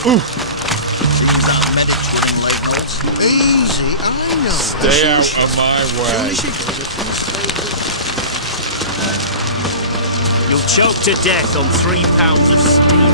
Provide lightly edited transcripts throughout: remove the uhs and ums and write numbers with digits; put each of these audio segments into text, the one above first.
Seems that medic's running late notes. Easy, I know. Stay out of my way. You'll choke to death on 3 pounds of steam.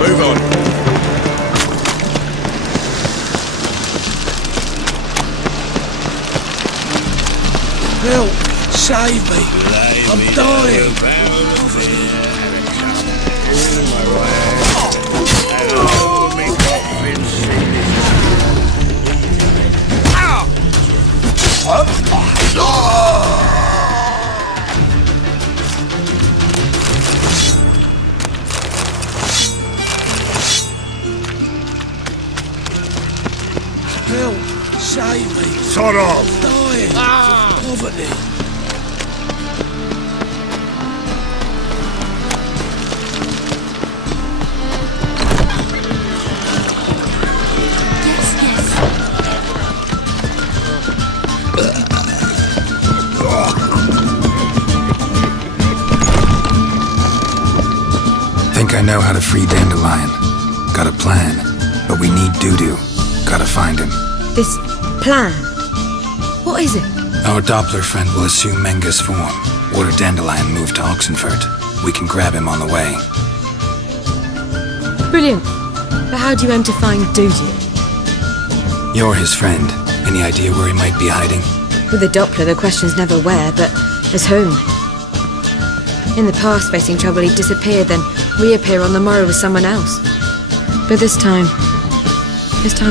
Move on. Help! Save me! I'm dying! Help! Save me! Sod off! I'm dying! Poverty! Think I know how to free Dandelion. Got a plan, but we need Dudu. Gotta find him. This plan? What is it? Our Doppler friend will assume Menga's form. Order Dandelion moved to Oxenfurt. We can grab him on the way. Brilliant. But how do you aim to find Dudu? You're his friend. Any idea where he might be hiding? With the Doppler, the question's never where, but as whom. In the past, facing trouble, he'd disappear, then reappear on the morrow with someone else. But this time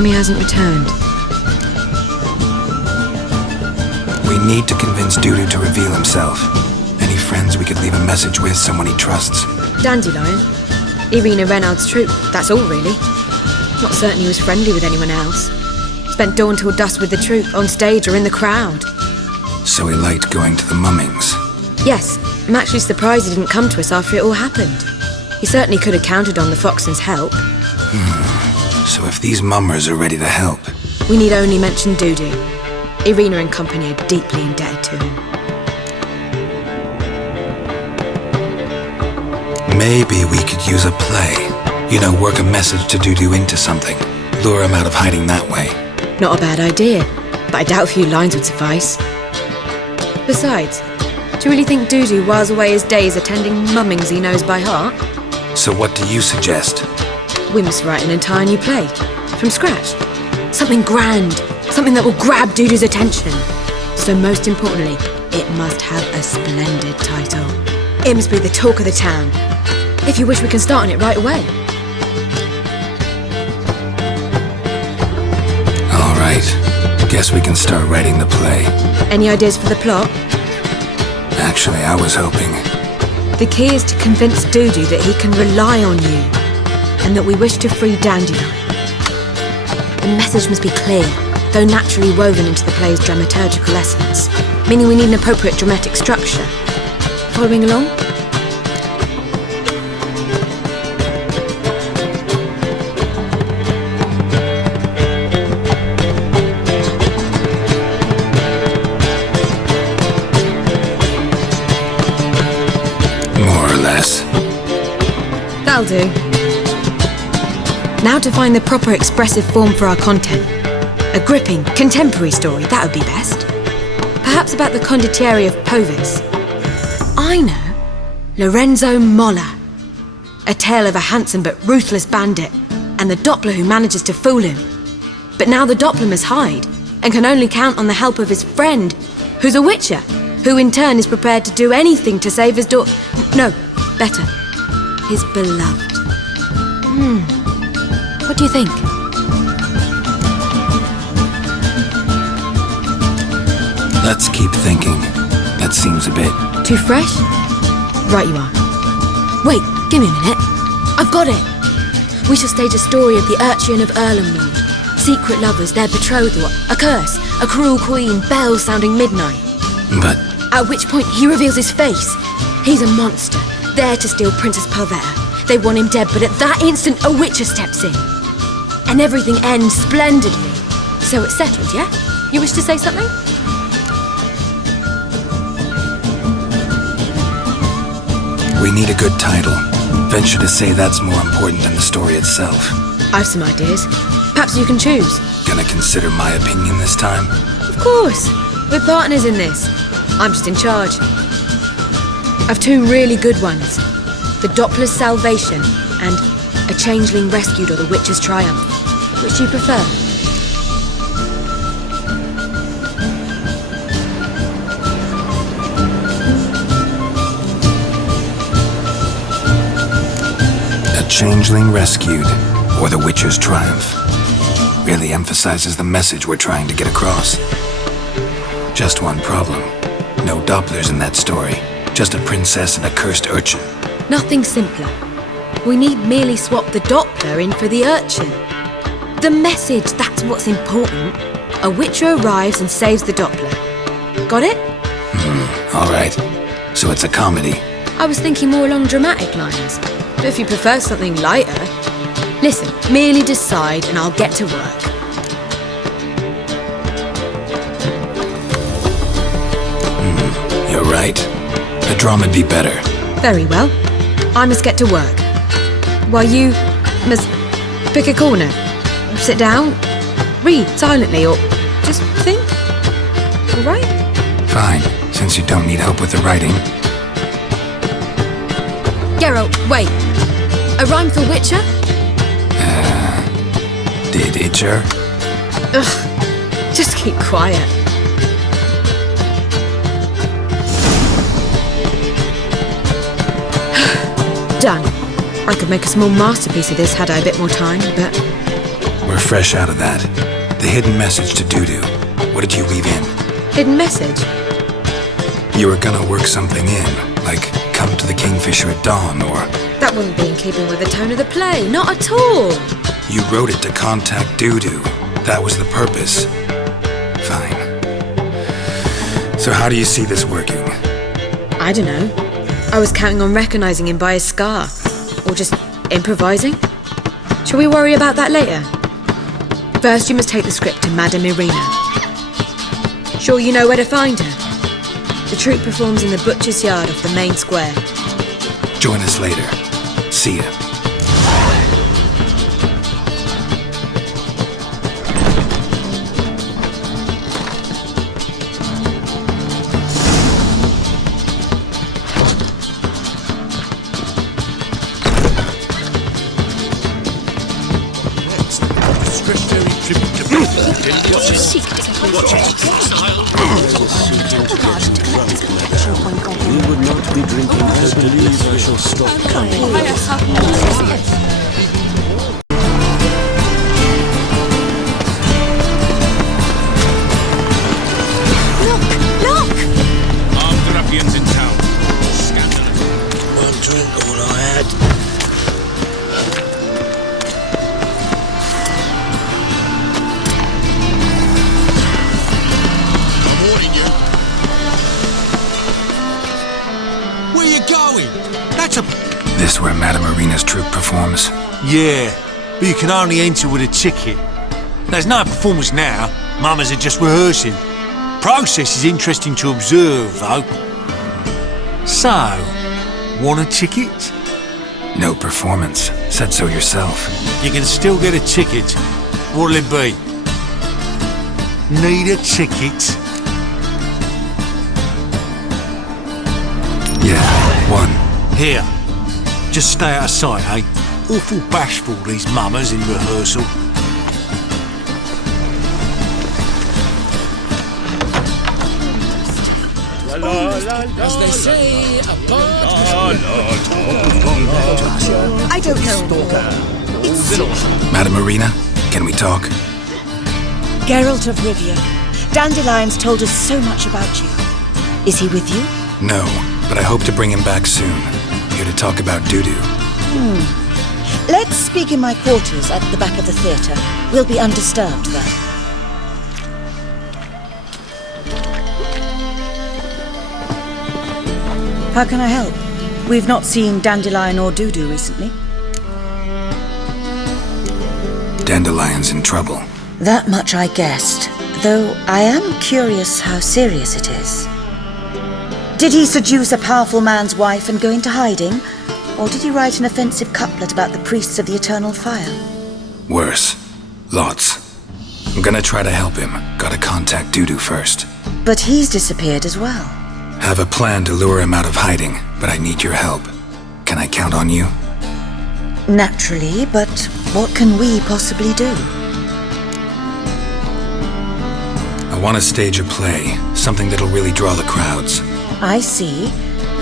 he hasn't returned. We need to convince Dudu to reveal himself. Any friends we could leave a message with, someone he trusts? Dandelion, Irina Reynard's troupe, that's all really. Not certain he was friendly with anyone else. Spent dawn till dusk with the troupe, on stage or in the crowd. So he liked going to the mummings. Yes, I'm actually surprised he didn't come to us after it all happened. He certainly could have counted on the Foxen's help. So if these mummers are ready to help... We need only mention Dudu. Irina and company are deeply indebted to him. Maybe we could use a play. You know, work a message to Dudu into something. Lure him out of hiding that way. Not a bad idea, but I doubt a few lines would suffice. Besides, do you really think Dudu whiles away his days attending mummings he knows by heart? So what do you suggest? We must write an entire new play, from scratch. Something grand, something that will grab Dudu's attention. So most importantly, it must have a splendid title. It must be the talk of the town. If you wish, we can start on it right away. All right. Guess we can start writing the play. Any ideas for the plot? Actually, I was hoping... The key is to convince Dudu that he can rely on you, and that we wish to free Dandelion. The message must be clear, though naturally woven into the play's dramaturgical essence, meaning we need an appropriate dramatic structure. Following along? That'll do. Now to find the proper expressive form for our content. A gripping, contemporary story, that would be best. Perhaps about the condottieri of Povis. I know. Lorenzo Molla. A tale of a handsome but ruthless bandit, and the Doppler who manages to fool him. But now the Doppler must hide, and can only count on the help of his friend, who's a witcher, who in turn is prepared to do anything to save his daughter. No, better. His beloved. What do you think? Let's keep thinking. That seems a bit... Too fresh? Right you are. Wait, give me a minute. I've got it! We shall stage a story of the Urchin of Erlenwald. Secret lovers, their betrothal, a curse, a cruel queen, bells sounding midnight. But... At which point he reveals his face. He's a monster, there to steal Princess Parvetta. They want him dead, but at that instant a witcher steps in. And everything ends splendidly. So it's settled, yeah? You wish to say something? we need a good title. Venture to say that's more important than the story itself. I've some ideas. Perhaps you can choose. Gonna consider my opinion this time? Of course. We're partners in this. I'm just in charge. I've two really good ones. The Doppler's Salvation and A Changeling Rescued or the Witcher's Triumph. Which do you prefer? A Changeling Rescued or the Witcher's Triumph. Really emphasizes the message we're trying to get across. Just one problem. No Dopplers in that story. Just a princess and a cursed urchin. Nothing simpler. We need merely swap the Doppler in for the urchin. The message, that's what's important. A witcher arrives and saves the Doppler. Got it? All right. So it's a comedy. I was thinking more along dramatic lines. But if you prefer something lighter... Listen, merely decide and I'll get to work. You're right. A drama'd be better. Very well. I must get to work. While you must pick a corner. Sit down, read silently, or just think. All right? Fine, since you don't need help with the writing. Geralt, wait. A rhyme for Witcher? Did Itcher? Ugh, just keep quiet. Done. I could make a small masterpiece of this had I a bit more time, but... We're fresh out of that. The hidden message to Dudu. What did you weave in? Hidden message? You were gonna work something in, like come to the Kingfisher at dawn, or... That wouldn't be in keeping with the tone of the play, not at all. You wrote it to contact Dudu. That was the purpose. Fine. So how do you see this working? I don't know. I was counting on recognizing him by his scar. Or just improvising. Shall we worry about that later? First, you must take the script to Madame Irina. Sure you know where to find her? The troupe performs in the butcher's yard off the main square. Join us later. See ya. We would not be drinking. I believe I shall stop coming. Look! Armed ruffians in town. Scandalous. One drink, all I had. I'm warning you. Where you going? That's a... This where Madame Irina's troupe performs. Yeah, but you can only enter with a ticket. There's no performance now. Mamas are just rehearsing. Process is interesting to observe, though. So, want a ticket? No performance. Said so yourself. You can still get a ticket. What'll it be? Need a ticket? Yeah, one. Here. Just stay out of sight, eh? Awful bashful, these mamas in rehearsal. As they say, a bird... I don't know. It's Madame Irina, can we talk? Geralt of Rivia, Dandelion's told us so much about you. Is he with you? No, but I hope to bring him back soon. Here to talk about Dudu. Let's speak in my quarters at the back of the theatre. We'll be undisturbed there. How can I help? We've not seen Dandelion or Dudu recently. Dandelion's in trouble. That much I guessed, though I am curious how serious it is. Did he seduce a powerful man's wife and go into hiding? Or did he write an offensive couplet about the priests of the eternal fire? Worse. Lots. I'm gonna try to help him. Gotta contact Dudu first. But he's disappeared as well. Have a plan to lure him out of hiding, but I need your help. Can I count on you? Naturally, but what can we possibly do? I want to stage a play, something that'll really draw the crowds. I see.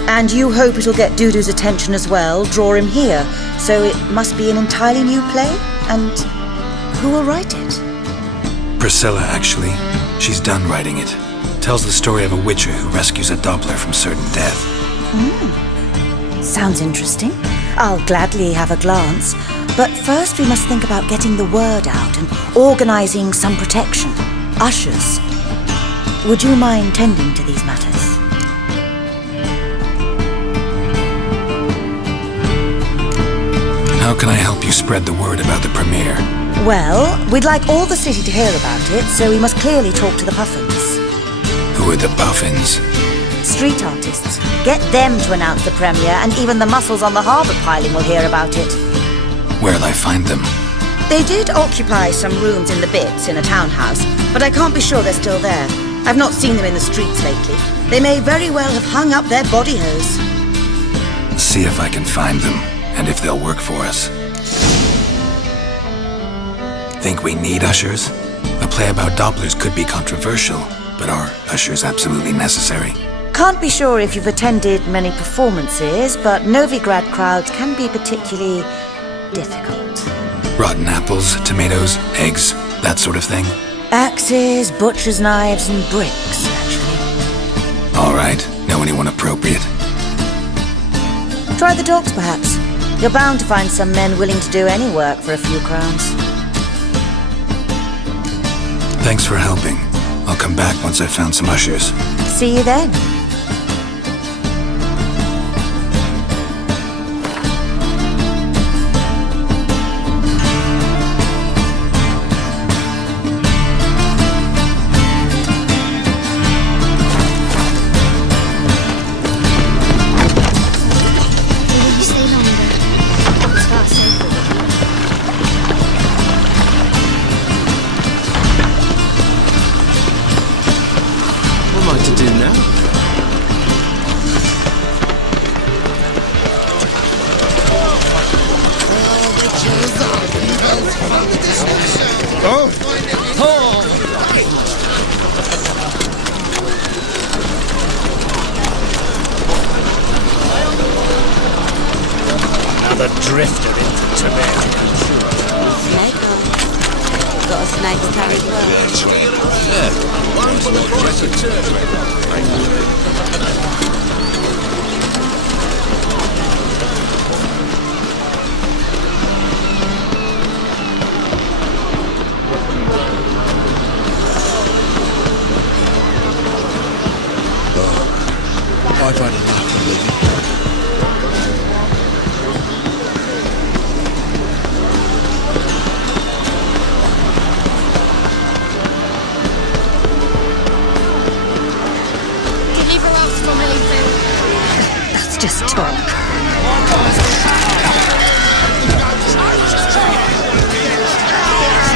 And you hope it'll get Dudu's attention as well, draw him here. So it must be an entirely new play? And who will write it? Priscilla, actually. She's done writing it. Tells the story of a witcher who rescues a Doppler from certain death. Sounds interesting. I'll gladly have a glance. But first we must think about getting the word out and organizing some protection. Ushers. Would you mind tending to these matters? How can I help you spread the word about the premiere? Well, we'd like all the city to hear about it, so we must clearly talk to the Puffins. Who are the Puffins? Street artists. Get them to announce the premiere, and even the muscles on the harbour piling will hear about it. Where'll I find them? They did occupy some rooms in the Bits in a townhouse, but I can't be sure they're still there. I've not seen them in the streets lately. They may very well have hung up their body hose. See if I can find them, and if they'll work for us. Think we need ushers? A play about Dopplers could be controversial, but are ushers absolutely necessary? Can't be sure if you've attended many performances, but Novigrad crowds can be particularly difficult. Rotten apples, tomatoes, eggs, that sort of thing? Axes, butcher's knives, and bricks, actually. All right. Know anyone appropriate? Try the dogs, perhaps. You're bound to find some men willing to do any work for a few crowns. Thanks for helping. I'll come back once I've found some ushers. See you then. Another drifter into Tibet. Snake on. Got a snake to carry well. One for the price of two. I've had enough of living. Deliver us from Elysium. That's just talk.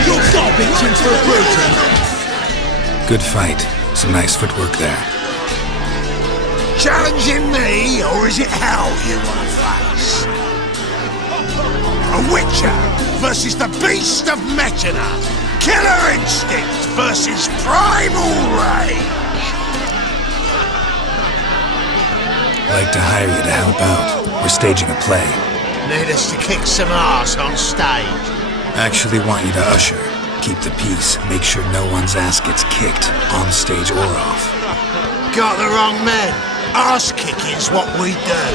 You're garbage into a brutal. Good fight. Some nice footwork there. Challenging me, or is it hell you want to face? A witcher versus the beast of Mechana. Killer instinct versus primal rage. I'd like to hire you to help out. We're staging a play. Need us to kick some ass on stage. Actually want you to usher. Keep the peace. Make sure no one's ass gets kicked, on stage or off. Got the wrong man. Arse kicking's what we do.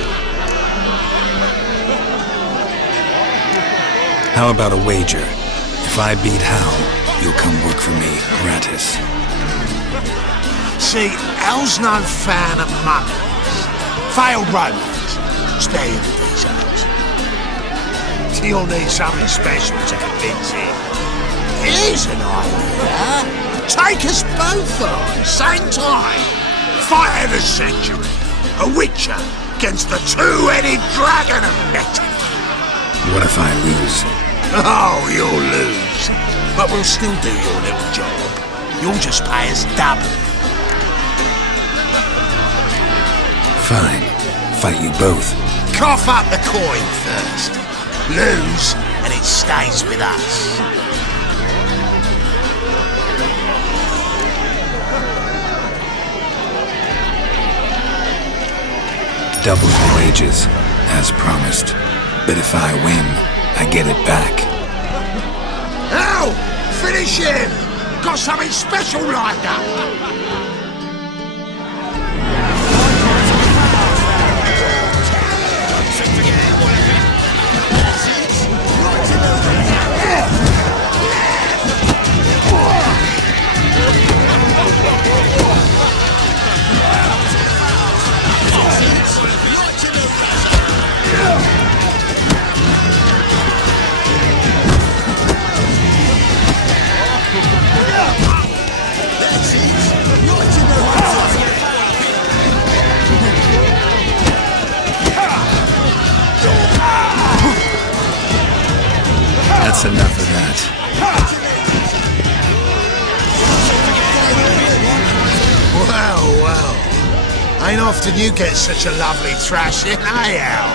How about a wager? If I beat Hal, you'll come work for me, gratis. See, Hal's no fan of monkeys. Failed romance. Spare you the details. You'll need something special to convince him. Here's an idea. Take us both on, same time. Fight of the century. A witcher against the two-headed dragon of metal. What if I lose? Oh, you'll lose. But we'll still do your little job. You'll just pay us double. Fine. Fight you both. Cough up the coin first. Lose, and it stays with us. Double the wages, as promised. But if I win, I get it back. Now, finish him! Got something special lined up! That's enough of that. Well. Ain't often you get such a lovely thrashing, eh, Al?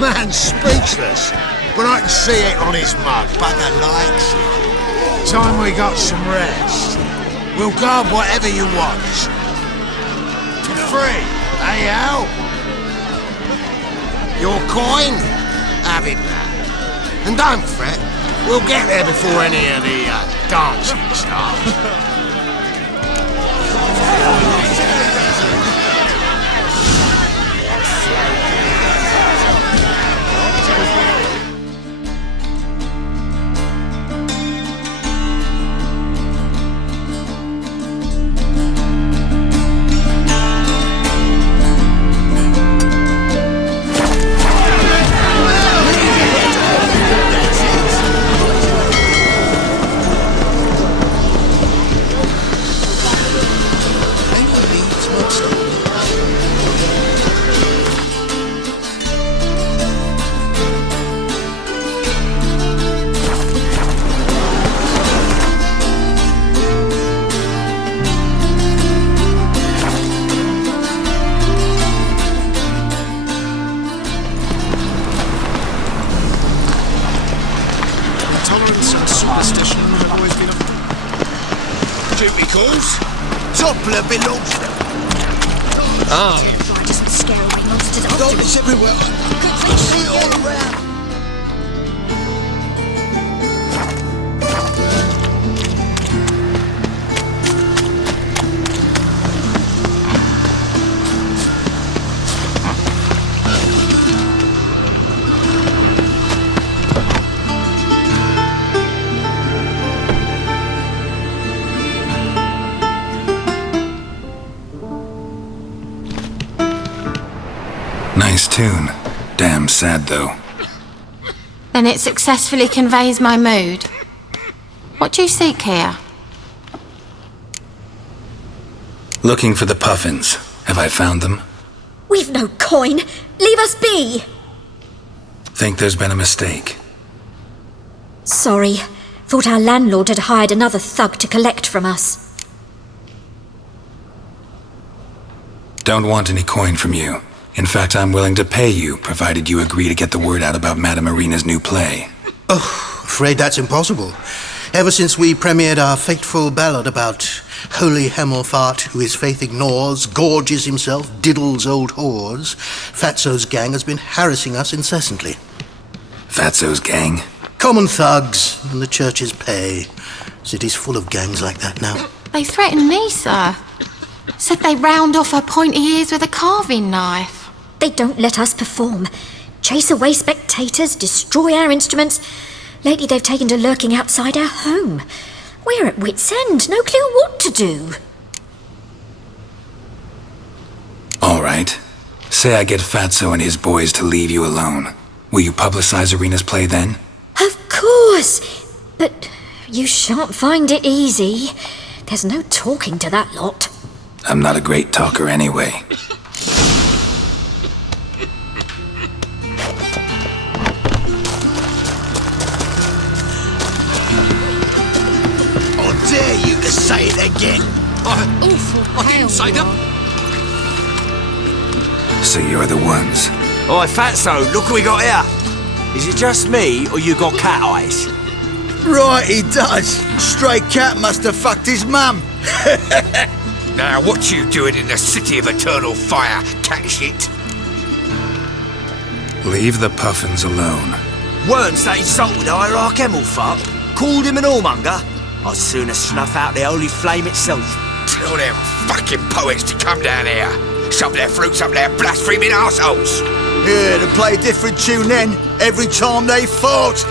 Man's speechless, but I can see it on his mug. Bugger likes it. Time we got some rest. We'll guard whatever you want. For free, eh, Al? Your coin? Have it back. And don't fret, we'll get there before any of the dancing starts. Duty calls. Toppler belongs to... I just scare away monsters after It's everywhere. I see it all around. Nice tune. Damn sad, though. Then it successfully conveys my mood. What do you seek here? Looking for the puffins. Have I found them? We've no coin. Leave us be. Think there's been a mistake. Sorry. Thought our landlord had hired another thug to collect from us. Don't want any coin from you. In fact, I'm willing to pay you, provided you agree to get the word out about Madame Irina's new play. Oh, afraid that's impossible. Ever since we premiered our fateful ballad about Holy Hemelfart, who his faith ignores, gorges himself, diddles old whores, Fatso's gang has been harassing us incessantly. Fatso's gang? Common thugs and the church's pay. City's full of gangs like that now. They threatened me, sir. Said they round off her pointy ears with a carving knife. They don't let us perform. Chase away spectators, destroy our instruments. Lately they've taken to lurking outside our home. We're at wit's end, no clue what to do. All right. Say I get Fatso and his boys to leave you alone. Will you publicize Arena's play then? Of course, but you shan't find it easy. There's no talking to that lot. I'm not a great talker anyway. I dare you to say it again. I didn't say that. So you're the ones. Oi, Fatso, look what we got here. Is it just me, or you got cat eyes? Right, he does. Stray cat must have fucked his mum. Now, what you doing in the city of eternal fire, cat shit? Leave the puffins alone. Weren't they insulted Hierarch Hemmelfart? Called him an whoremonger? I'd sooner snuff out the holy flame itself. Tell them fucking poets to come down here. Shove their fruits up their blaspheming arseholes. Yeah, to play a different tune then, every time they fought.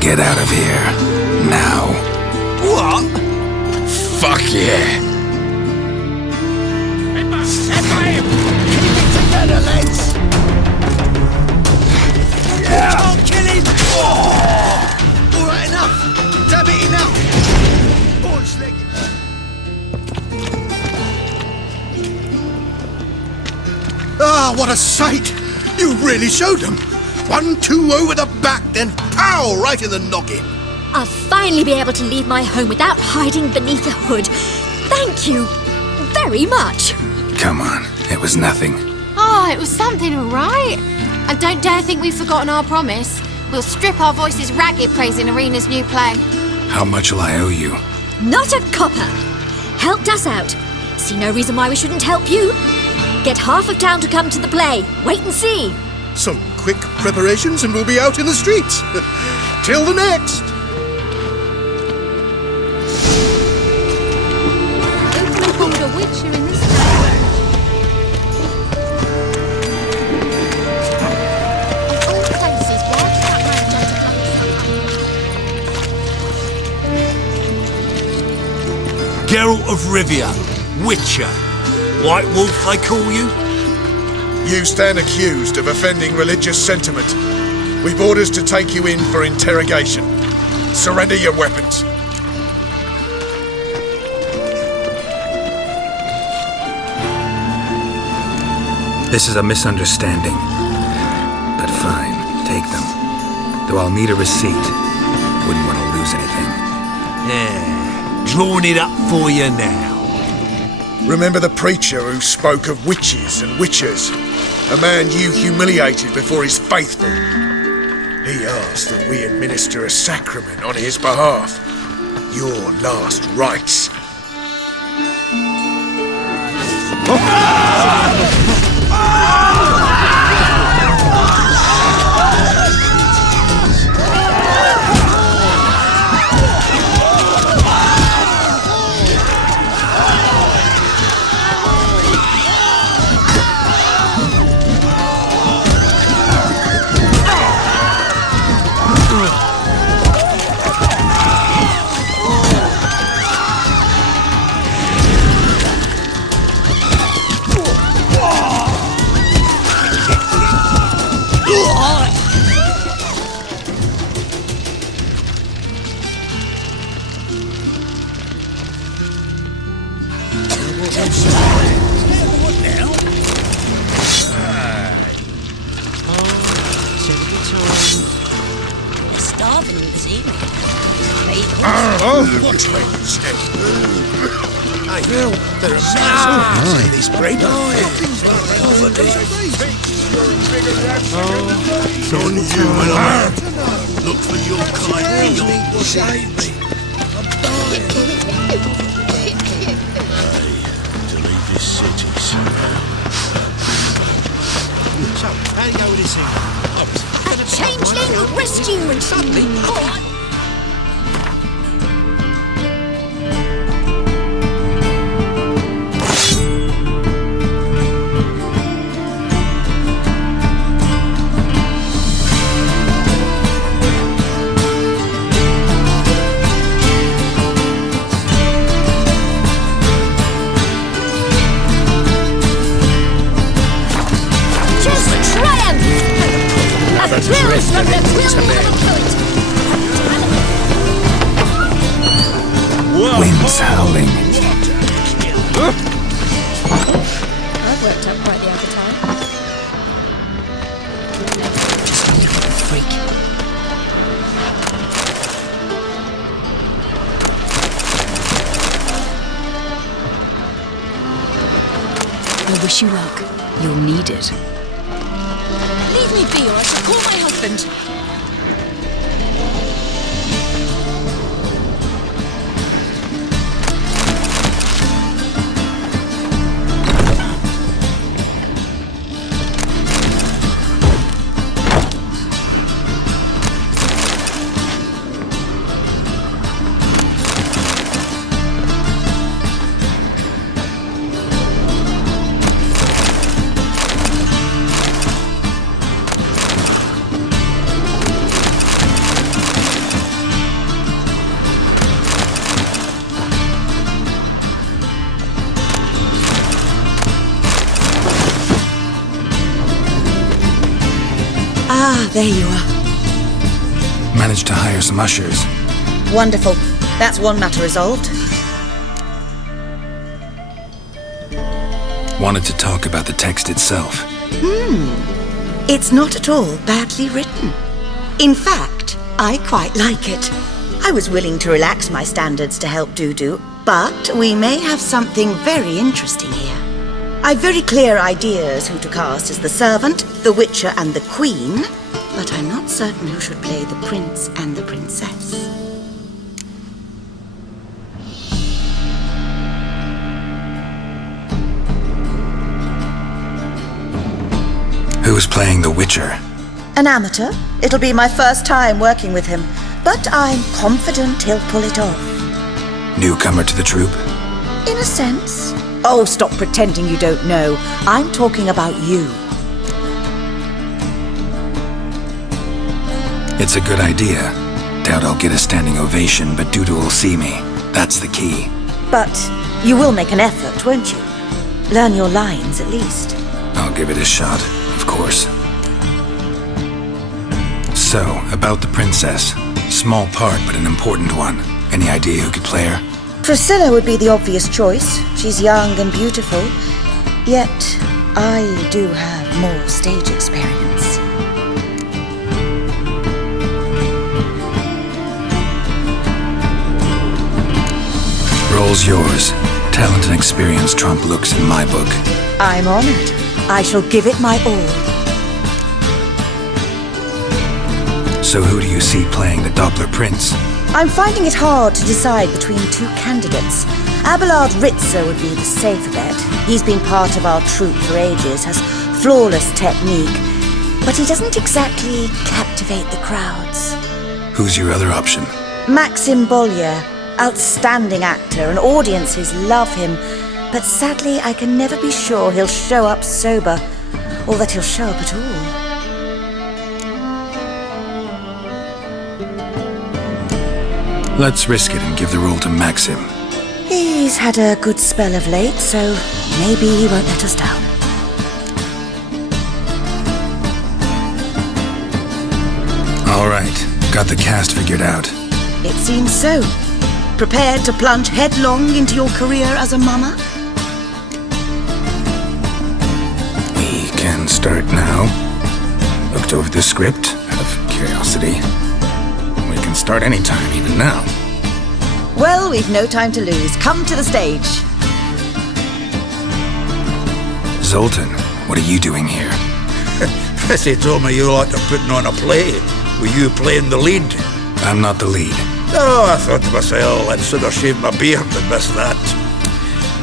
Get out of here. Now. What? Fuck yeah. Together, lads. Don't kill him! Oh! All right, enough. Damn it, enough. Boys, legged. Ah, what a sight! You really showed them. 1-2 over the back, then pow, right in the noggin. I'll finally be able to leave my home without hiding beneath a hood. Thank you very much. Come on, it was nothing. Oh, it was something, all right. And don't dare think we've forgotten our promise. We'll strip our voices ragged praising Arena's new play. How much will I owe you? Not a copper. Helped us out. See no reason why we shouldn't help you. Get half of town to come to the play. Wait and see. Some quick preparations and we'll be out in the streets. Till the next. They called a witcher in this town. Of all places, why did that man jump to bloody Geralt of Rivia, Witcher. White Wolf, they call you? You stand accused of offending religious sentiment. We've orders to take you in for interrogation. Surrender your weapons. This is a misunderstanding. But fine, take them. Though I'll need a receipt. Wouldn't want to lose anything. Yeah, drawing it up for you now. Remember the preacher who spoke of witches and witchers? A man you humiliated before his faithful. He asked that we administer a sacrament on his behalf. Your last rites. This bread. On you and I. Look for your kind. Save me. Delete this city, so how do you go with this thing? A changeling rescued! Suddenly... Winds howling. I've worked up quite the appetite. Freak. I wish you luck. You'll need it. Leave me be, or I shall call my husband. Ah, there you are. Managed to hire some ushers. Wonderful. That's one matter resolved. Wanted to talk about the text itself. It's not at all badly written. In fact, I quite like it. I was willing to relax my standards to help Dudu, but we may have something very interesting here. I've very clear ideas who to cast as the servant, the witcher and the queen, but I'm not certain who should play the prince and the princess. Who's playing the Witcher? An amateur. It'll be my first time working with him, but I'm confident he'll pull it off. Newcomer to the troupe? In a sense. Oh, stop pretending you don't know. I'm talking about you. It's a good idea. Doubt I'll get a standing ovation, but Dudu will see me. That's the key. But you will make an effort, won't you? Learn your lines, at least. I'll give it a shot, of course. So, about the princess. Small part, but an important one. Any idea who could play her? Priscilla would be the obvious choice. She's young and beautiful. Yet, I do have more stage experience. Role's yours. Talent and experience trump looks in my book. I'm honored. I shall give it my all. So who do you see playing the Doppler Prince? I'm finding it hard to decide between two candidates. Abelard Ritzer would be the safer bet. He's been part of our troupe for ages, has flawless technique, but he doesn't exactly captivate the crowds. Who's your other option? Maxim Bollier, outstanding actor, and audiences love him, but sadly I can never be sure he'll show up sober, or that he'll show up at all. Let's risk it and give the role to Maxim. He's had a good spell of late, so maybe he won't let us down. All right, got the cast figured out. It seems so. Prepared to plunge headlong into your career as a mama? We can start now. Looked over the script out of curiosity. We can start anytime, even now. Well, we've no time to lose. Come to the stage. Zoltan, what are you doing here? Prissy told me you like to putting on a play. Were you playing the lead? I'm not the lead. Oh, I thought to myself, I'd sooner shave my beard than miss that.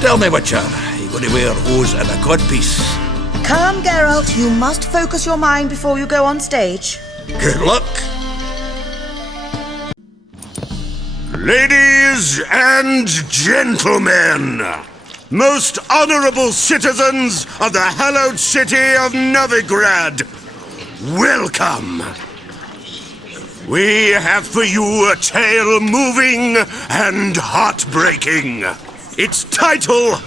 Tell me, Witcher, you going to wear hose and a codpiece? Calm, Geralt. You must focus your mind before you go on stage. Good luck. Ladies and gentlemen, most honorable citizens of the hallowed city of Novigrad, welcome. We have for you a tale moving and heartbreaking. Its title,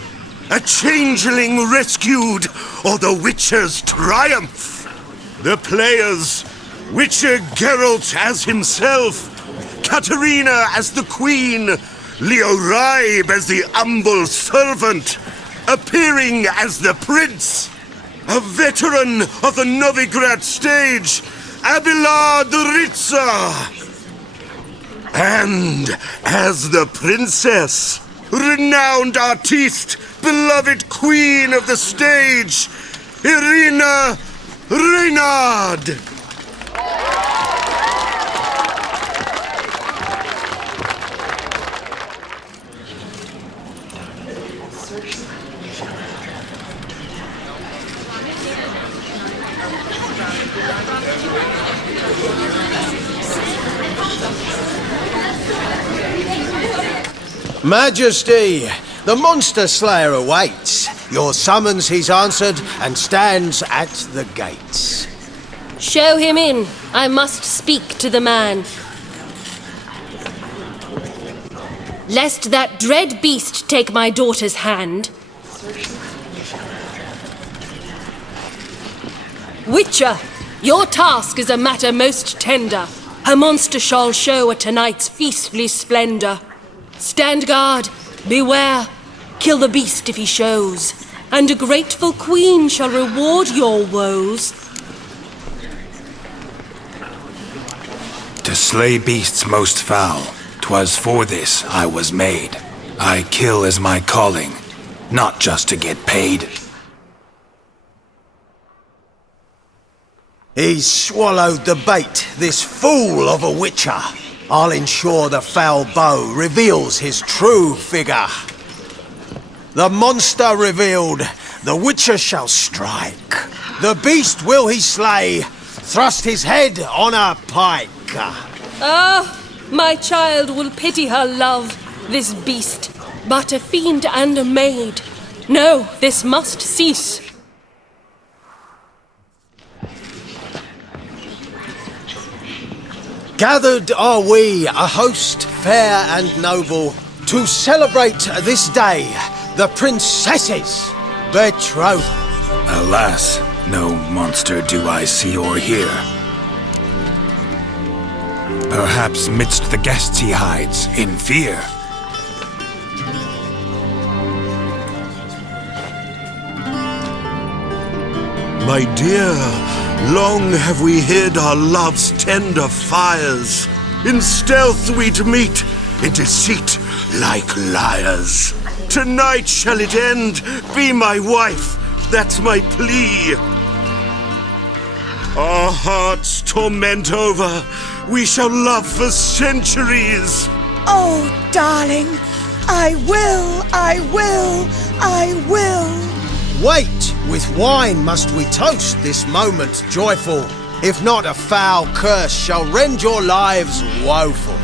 A Changeling Rescued, or The Witcher's Triumph. The players, Witcher Geralt as himself, Katarina as the Queen, Leo Ribe as the humble servant, appearing as the Prince, a veteran of the Novigrad stage, Abelard Ritza, and as the Princess, renowned artiste, beloved Queen of the stage, Irina Reynard. Majesty, the Monster Slayer awaits. Your summons he's answered and stands at the gates. Show him in. I must speak to the man. Lest that dread beast take my daughter's hand. Witcher, your task is a matter most tender. Her monster shall show at tonight's feastly splendor. Stand guard, beware, kill the beast if he shows, and a grateful queen shall reward your woes. To slay beasts most foul, 'twas for this I was made. I kill as my calling, not just to get paid. He's swallowed the bait, this fool of a Witcher. I'll ensure the foul bow reveals his true figure. The monster revealed, the Witcher shall strike. The beast will he slay, thrust his head on a pike. Ah, my child will pity her love, this beast, but a fiend and a maid. No, this must cease. Gathered are we, a host fair and noble, to celebrate this day, the princess's betrothal. Alas, no monster do I see or hear. Perhaps midst the guests he hides, in fear. My dear, long have we hid our love's tender fires. In stealth we'd meet, in deceit like liars. Tonight shall it end, be my wife, that's my plea. Our hearts torment over, we shall love for centuries. Oh, darling, I will, I will, I will. Wait, with wine must we toast this moment joyful. If not, a foul curse shall rend your lives woeful.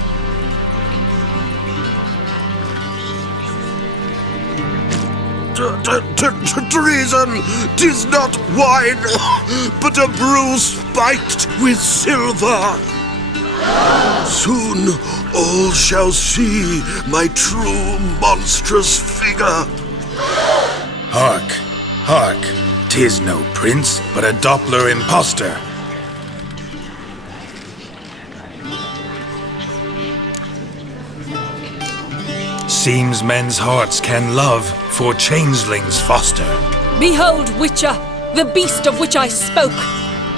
Treason, 'tis not wine, but a brew spiked with silver. Soon all shall see my true monstrous figure. Hark, hark, 'tis no prince, but a Doppler impostor. Seems men's hearts can love, for changelings foster. Behold, Witcher, the beast of which I spoke.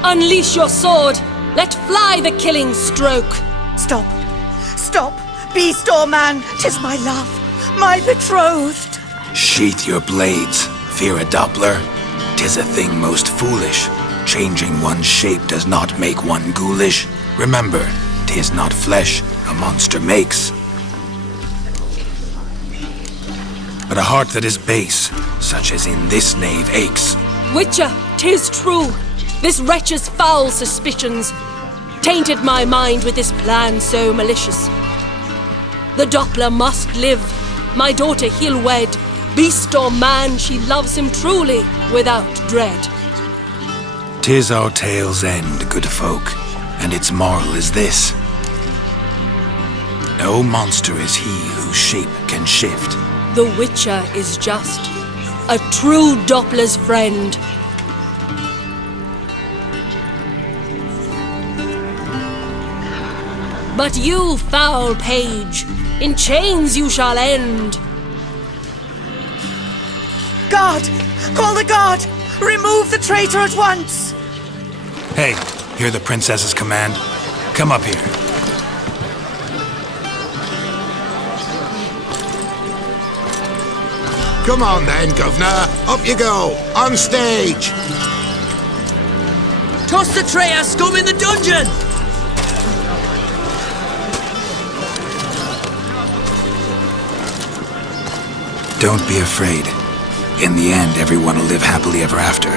Unleash your sword, let fly the killing stroke. Stop, stop, beast or man, 'tis my love, my betrothed. Sheath your blades, fear a Doppler. 'Tis a thing most foolish. Changing one's shape does not make one ghoulish. Remember, 'tis not flesh, a monster makes. But a heart that is base, such as in this knave, aches. Witcher, 'tis true. This wretch's foul suspicions tainted my mind with this plan so malicious. The Doppler must live. My daughter he'll wed. Beast or man, she loves him truly, without dread. 'Tis our tale's end, good folk, and its moral is this. No monster is he whose shape can shift. The Witcher is just a true Doppler's friend. But you, foul page, in chains you shall end. Guard! Call the guard! Remove the traitor at once! Hey, hear the princess's command? Come up here. Come on then, Governor. Up you go. On stage. Toss the traitor scum in the dungeon! Don't be afraid. In the end, everyone will live happily ever after.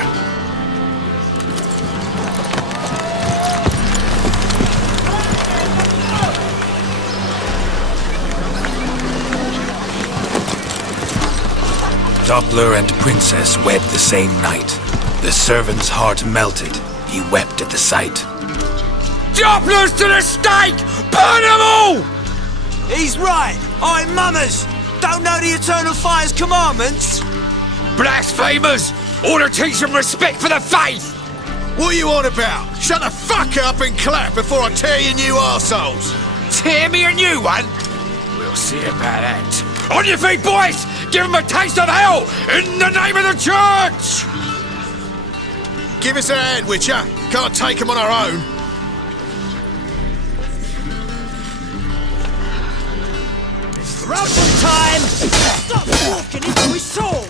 Doppler and Princess wed the same night. The servant's heart melted. He wept at the sight. Dopplers to the stake! Burn them all! He's right. I'm mummers. Don't know the Eternal Fire's commandments? Blasphemers! Ought to teach them respect for the faith! What are you on about? Shut the fuck up and clap before I tear you new arseholes! Tear me a new one? We'll see about that. On your feet, boys! Give them a taste of hell in the name of the church! Give us a hand, Witcher. Can't take them on our own. Rumble time! Stop walking into his soul!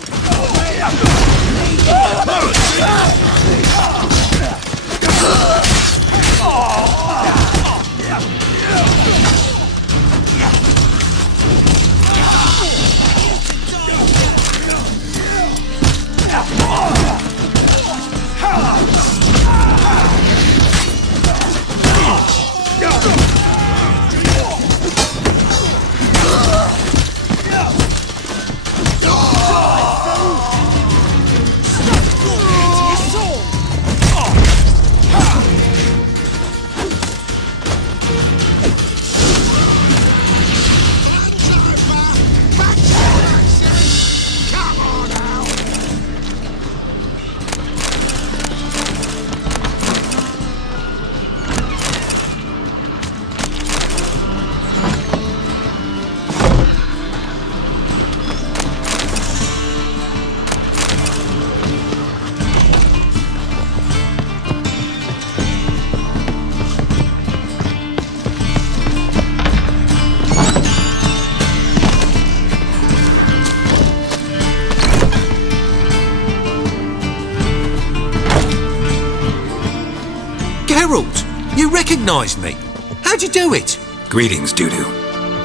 Geralt, you recognised me. How'd you do it? Greetings, Dudu.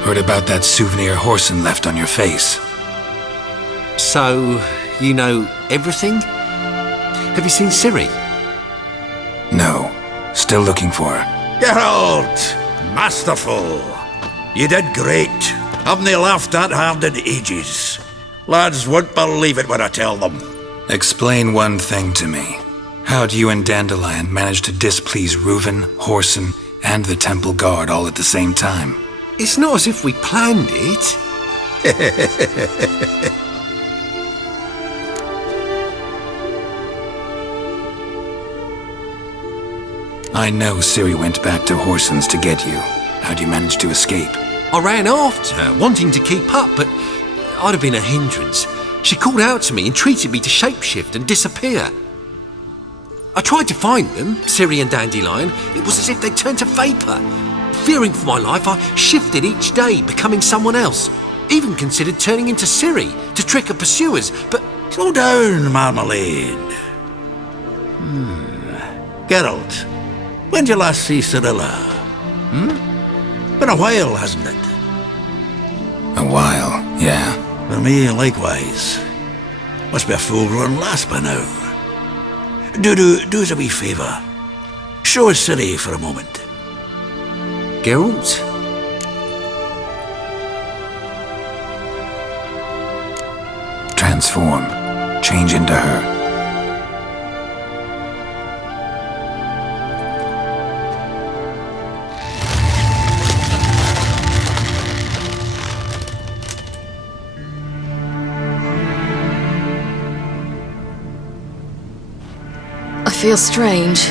Heard about that souvenir Horson left on your face. So, you know everything? Have you seen Ciri? No. Still looking for her. Geralt! Masterful. You did great. Haven't they laughed that hard in ages? Lads won't believe it when I tell them. Explain one thing to me. How do you and Dandelion manage to displease Reuven, Horson, and the Temple Guard all at the same time? It's not as if we planned it. I know Ciri went back to Horson's to get you. How'd you manage to escape? I ran after her, wanting to keep up, but I'd have been a hindrance. She called out to me and treated me to shapeshift and disappear. I tried to find them, Ciri and Dandelion. It was as if they'd turned to vapour. Fearing for my life, I shifted each day, becoming someone else. Even considered turning into Ciri to trick her pursuers, but... Slow down, Marmalade. Geralt, when did you last see Cirilla? Been a while, hasn't it? A while, yeah. For me, likewise. Must be a full-grown lass by now. Do us a wee favour. Show us City for a moment. Geralt? Transform. Change into her. I feel strange.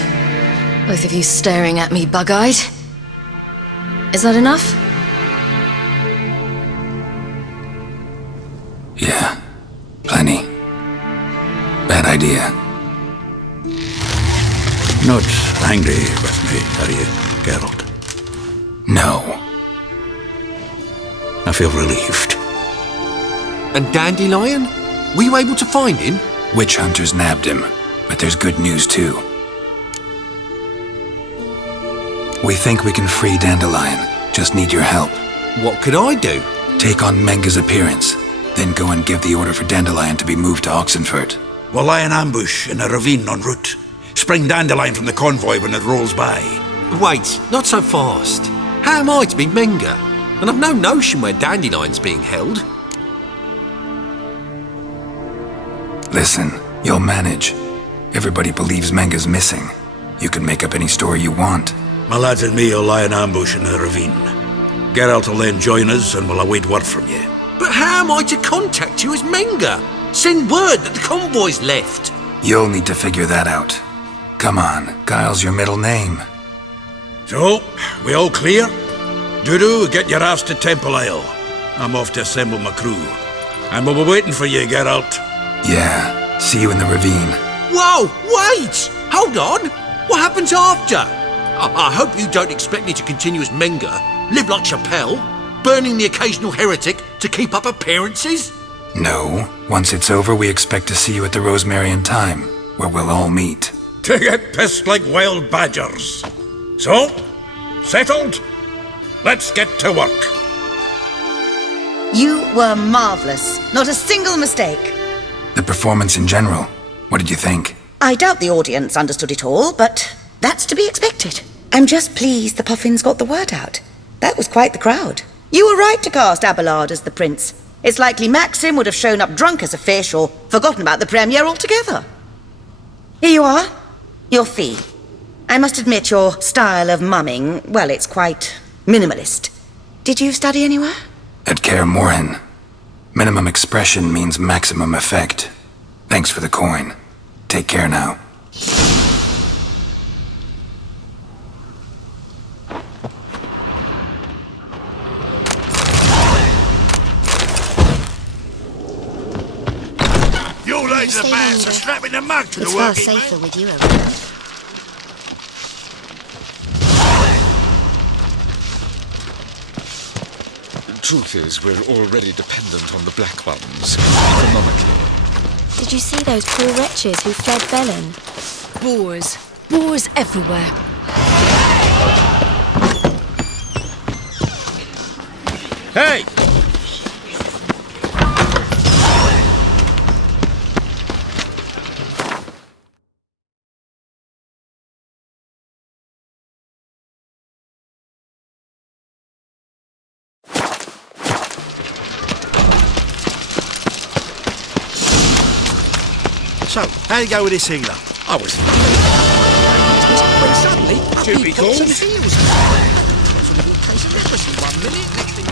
Both of you staring at me bug-eyed. Is that enough? Yeah. Plenty. Bad idea. Not angry with me, are you, Geralt? No. I feel relieved. And Dandelion? Were you able to find him? Witch hunters nabbed him, but there's good news too. We think we can free Dandelion. Just need your help. What could I do? Take on Menga's appearance, then go and give the order for Dandelion to be moved to Oxenford. We'll lie in ambush in a ravine en route. Spring Dandelion from the convoy when it rolls by. Wait, not so fast. How am I to be Menga? And I've no notion where Dandelion's being held. Listen, you'll manage. Everybody believes Menga's missing. You can make up any story you want. My lads and me will lie in ambush in the ravine. Geralt will then join us and we'll await word from you. But how am I to contact you as Menga? Send word that the convoy's left. You'll need to figure that out. Come on, Guile's your middle name. So, we all clear? Dudu, get your ass to Temple Isle. I'm off to assemble my crew. And we'll be waiting for you, Geralt. Yeah, see you in the ravine. Whoa, wait! Hold on! What happens after? I hope you don't expect me to continue as Menga, live like Chappelle, burning the occasional heretic to keep up appearances? No. Once it's over, we expect to see you at the Rosemary and Thyme, where we'll all meet. To get pissed like wild badgers. So, settled? Let's get to work. You were marvellous. Not a single mistake. The performance in general, what did you think? I doubt the audience understood it all, but that's to be expected. I'm just pleased the Puffins got the word out. That was quite the crowd. You were right to cast Abelard as the prince. It's likely Maxim would have shown up drunk as a fish or forgotten about the premiere altogether. Here you are. Your fee. I must admit your style of mumming, well, it's quite minimalist. Did you study anywhere? At Kaer Morhen. Minimum expression means maximum effect. Thanks for the coin. Take care now. You lads are bad for strapping the mug to the It's far working safer man. with you around. The truth is, we're already dependent on the Black Ones, economically. Did you see those poor wretches who fled Belen? Boars. Boars everywhere. Hey! So, how'd you go with this healer? I was... When suddenly, Should be pops called. and heals. 1 minute, next thing...